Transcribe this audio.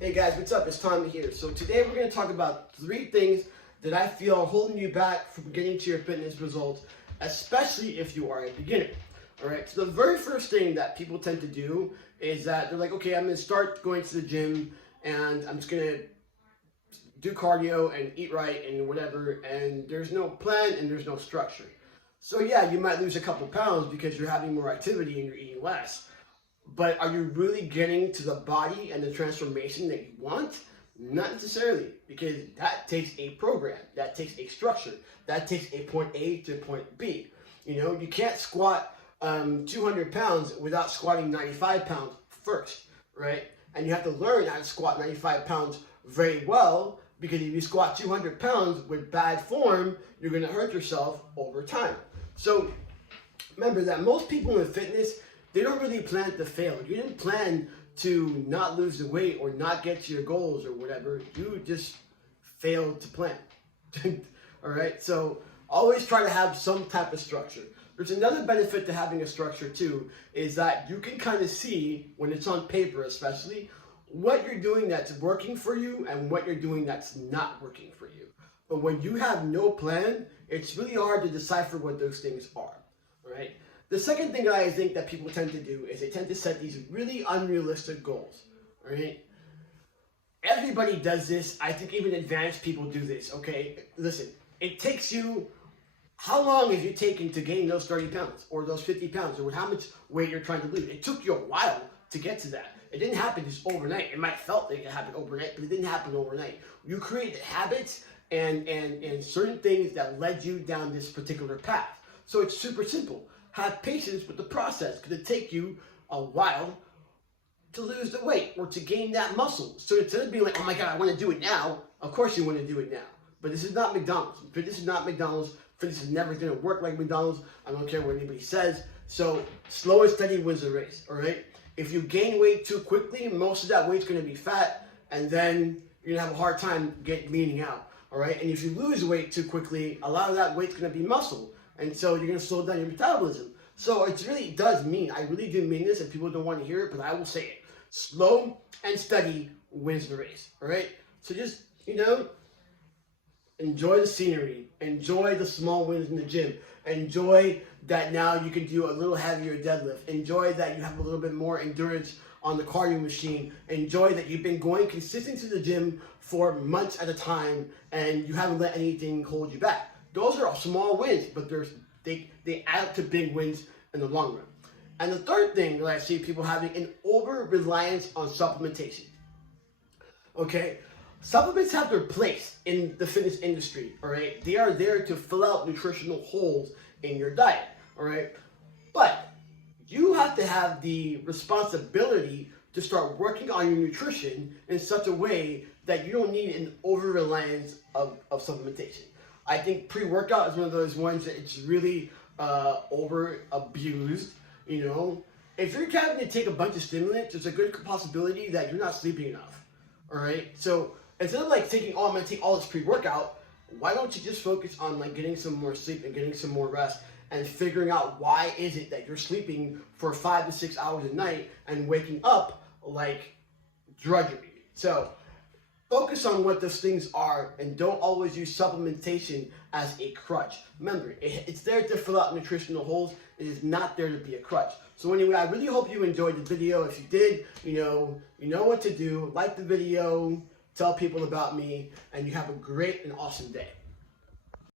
Hey guys, what's up? It's Tommy here. So today we're going to talk about 3 things that I feel are holding you back from getting to your fitness results, especially if you are a beginner. Alright, so the very first thing that people tend to do is that they're like, okay, I'm going to start going to the gym and I'm just going to do cardio and eat right and whatever, and there's no plan and there's no structure. So yeah, you might lose a couple pounds because you're having more activity and you're eating less. But are you really getting to the body and the transformation that you want? Not necessarily, because that takes a program, that takes a structure, that takes a point A to point B. You know, you can't squat 200 pounds without squatting 95 pounds first, right? And you have to learn how to squat 95 pounds very well, because if you squat 200 pounds with bad form, you're going to hurt yourself over time. So remember that most people in fitness, they don't really plan to fail. You didn't plan to not lose the weight or not get to your goals or whatever. You just failed to plan. All right? So always try to have some type of structure. There's another benefit to having a structure too, is that you can kind of see, when it's on paper especially, what you're doing that's working for you and what you're doing that's not working for you. But when you have no plan, it's really hard to decipher what those things are. All right? The second thing that I think that people tend to do is they tend to set these really unrealistic goals, all right? Everybody does this. I think even advanced people do this, okay? Listen, it takes you, how long have you taken to gain those 30 pounds or those 50 pounds or how much weight you're trying to lose? It took you a while to get to that. It didn't happen just overnight. It might have felt like it happened overnight, but it didn't happen overnight. You created habits and certain things that led you down this particular path. So it's super simple. Have patience with the process, because it take you a while to lose the weight or to gain that muscle. So instead of being like, oh my God, I want to do it now, of course you want to do it now. But this is not McDonald's. Fitness is not McDonald's. Fitness is never going to work like McDonald's. I don't care what anybody says. So slow and steady wins the race, all right? If you gain weight too quickly, most of that weight's going to be fat, and then you're going to have a hard time leaning out, all right? And if you lose weight too quickly, a lot of that weight's going to be muscle. And so you're going to slow down your metabolism. So it really does mean, I really do mean this, and people don't want to hear it, but I will say it. Slow and steady wins the race, all right? So just, enjoy the scenery. Enjoy the small wins in the gym. Enjoy that now you can do a little heavier deadlift. Enjoy that you have a little bit more endurance on the cardio machine. Enjoy that you've been going consistent to the gym for months at a time, and you haven't let anything hold you back. Those are all small wins, but they add up to big wins in the long run. And the third thing that I see people having an over-reliance on supplementation. Okay? Supplements have their place in the fitness industry, all right? They are there to fill out nutritional holes in your diet, all right? But you have to have the responsibility to start working on your nutrition in such a way that you don't need an over-reliance of supplementation. I think pre-workout is one of those ones that it's really over-abused, If you're having to take a bunch of stimulants, there's a good possibility that you're not sleeping enough, all right? So instead of thinking, oh, I'm going to take all this pre-workout, why don't you just focus on getting some more sleep and getting some more rest and figuring out why is it that you're sleeping for 5 to 6 hours a night and waking up like drudgery. So focus on what those things are and don't always use supplementation as a crutch. Remember, it's there to fill out nutritional holes. It is not there to be a crutch. So anyway, I really hope you enjoyed the video. If you did, you know what to do. Like the video, tell people about me, and you have a great and awesome day.